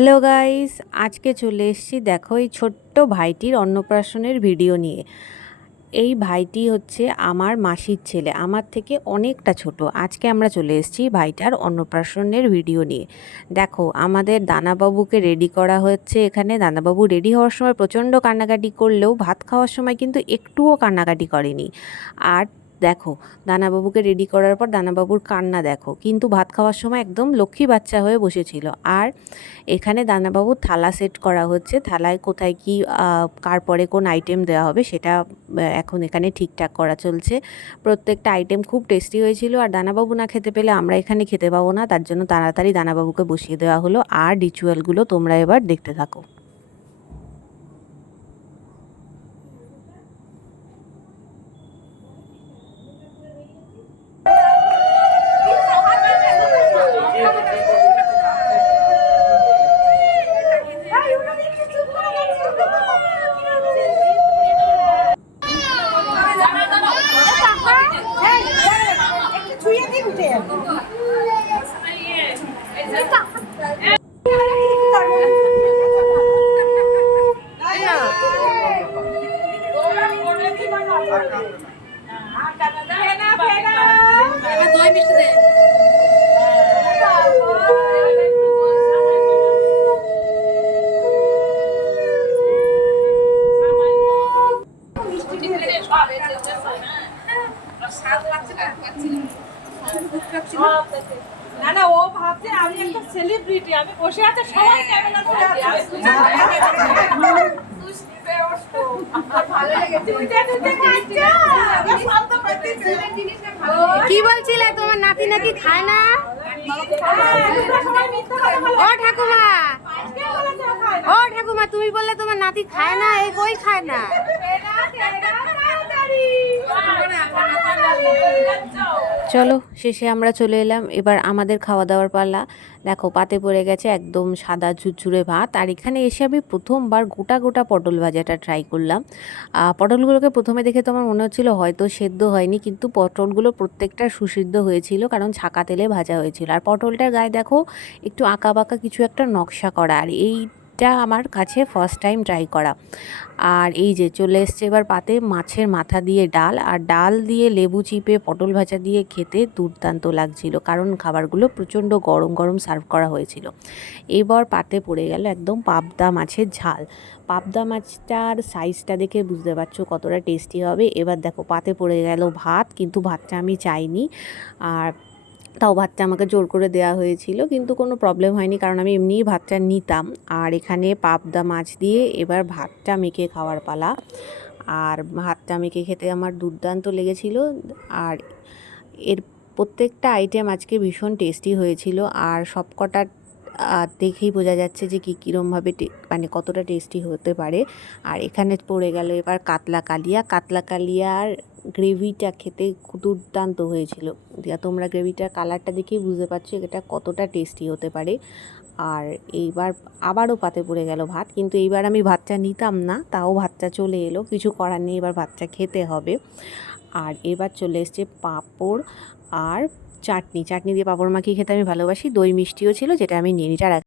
Hello guys, আজকে চলে এসেছি দেখো এই ছোট্ট ভাইটির অন্নপ্রাশনের ভিডিও নিয়ে। এই ভাইটি হচ্ছে আমার মাসির ছেলে, আমার থেকে অনেকটা ছোট। আজকে আমরা চলে এসেছি ভাইটার অন্নপ্রাশনের ভিডিও নিয়ে। দেখো আমাদের দানাবাবুকে রেডি করা হচ্ছে এখানে। দানাবাবু রেডি হওয়ার সময় প্রচণ্ড কান্নাকাটি করলেও ভাত খাওয়ার সময় কিন্তু একটুও কান্নাকাটি করেনি। আর দেখো দানাবাবুকে রেডি করার পর দানাবাবুর কান্না দেখো, কিন্তু ভাত খাওয়ার সময় একদম লক্ষ্মী বাচ্চা হয়ে বসেছিল। আর এখানে দানাবাবুর থালা সেট করা হচ্ছে, থালায় কোথায় কি কার পরে কোন আইটেম দেওয়া হবে সেটা এখন এখানে ঠিকঠাক করা চলছে। প্রত্যেকটা আইটেম খুব টেস্টি হয়েছিল, আর দানাবাবু না খেতে পেলে আমরা এখানে খেতে পাবো না, তার জন্য তাড়াতাড়ি দানাবাবুকে বসিয়ে দেওয়া হলো। আর রিচুয়ালগুলো তোমরা এবার দেখতে থাকো। না না, ও ভাবছে আমি একটা সেলিব্রিটি, আমি বসে আছে সবাই ক্যামেরা ধরে আছে। কি বলছিলে তোমার নাতি নাকি খায় না? ও ঠাকুমা, ও ঠাকুমা, তুমি বললে তোমার নাতি খায় না, এই কই খায় না? চলো শেষে আমরা চলে এলাম, এবার আমাদের খাওয়া দাওয়ার পালা। দেখো পাতে পড়ে গেছে একদম সাদা ঝুরঝুরে ভাত। আর এখানে এসে আমি প্রথমবার গোটা গোটা পটল ভাজাটা ট্রাই করলাম। পটলগুলোকে প্রথমে দেখে তো আমার মনে হচ্ছিলো হয়তো সেদ্ধ হয়নি, কিন্তু পটলগুলো প্রত্যেকটা সুসিদ্ধ হয়েছিল, কারণ ছাকা তেলে ভাজা হয়েছিল। আর পটলটার গায়ে দেখো একটু আঁকা বাঁকা কিছু একটা নকশা করা, আর এইটা আমার কাছে ফার্স্ট টাইম ট্রাই করা। আর এই যে চলে এসছে এবার পাতে মাছের মাথা দিয়ে ডাল, আর ডাল দিয়ে লেবু চিপে পটল ভাজা দিয়ে খেতে দুর্দান্ত লাগছিল, কারণ খাবারগুলো প্রচণ্ড গরম গরম সার্ভ করা হয়েছিল। এবার পাতে পড়ে গেল একদম পাবদা মাছের ঝাল। পাবদা মাছটার সাইজটা দেখে বুঝতে পারছো কতটা টেস্টি হবে। এবার দেখো পাতে পড়ে গেল ভাত, কিন্তু ভাতটা আমি চাইনি, আর তাও ভাতটা আমাকে জোর করে দেওয়া হয়েছিল, কিন্তু কোনো প্রবলেম হয়নি, কারণ আমি এমনিই ভাতটা নিতাম। আর এখানে পাবদা মাছ দিয়ে এবার ভাতটা মেখে খাওয়ার পালা। আর ভাতটা মেখে খেতে আমার দুর্দান্ত লেগেছিল। আর এর প্রত্যেকটা আইটেম আজকে ভীষণ টেস্টি হয়েছিল, আর সবকটা দেখেই বোঝা যাচ্ছে যে কীরমভাবে মানে কতটা টেস্টি হতে পারে। আর এখানে পড়ে গেল এবার কাতলা কালিয়া। কাতলা কালিয়ার গ্রেভিটা খেতে দুর্দান্ত হয়েছিল। তোমরা গ্রেভিটার কালারটা দেখেই বুঝতে পারছো এটা কতটা টেস্টি হতে পারে। আর এইবার আবারও পাতে পড়ে গেল ভাত, কিন্তু এইবার আমি ভাতটা নিতাম না, তাও ভাতটা চলে এলো, কিছু করার নেই, এবার ভাতটা খেতে হবে। আর এবার চলে এসছে পাঁপড় আর চাটনি। চাটনি দিয়ে পাঁপড় মাখিয়ে খেতে আমি ভালোবাসি। দই মিষ্টিও ছিল, যেটা আমি নিয়ে নিই।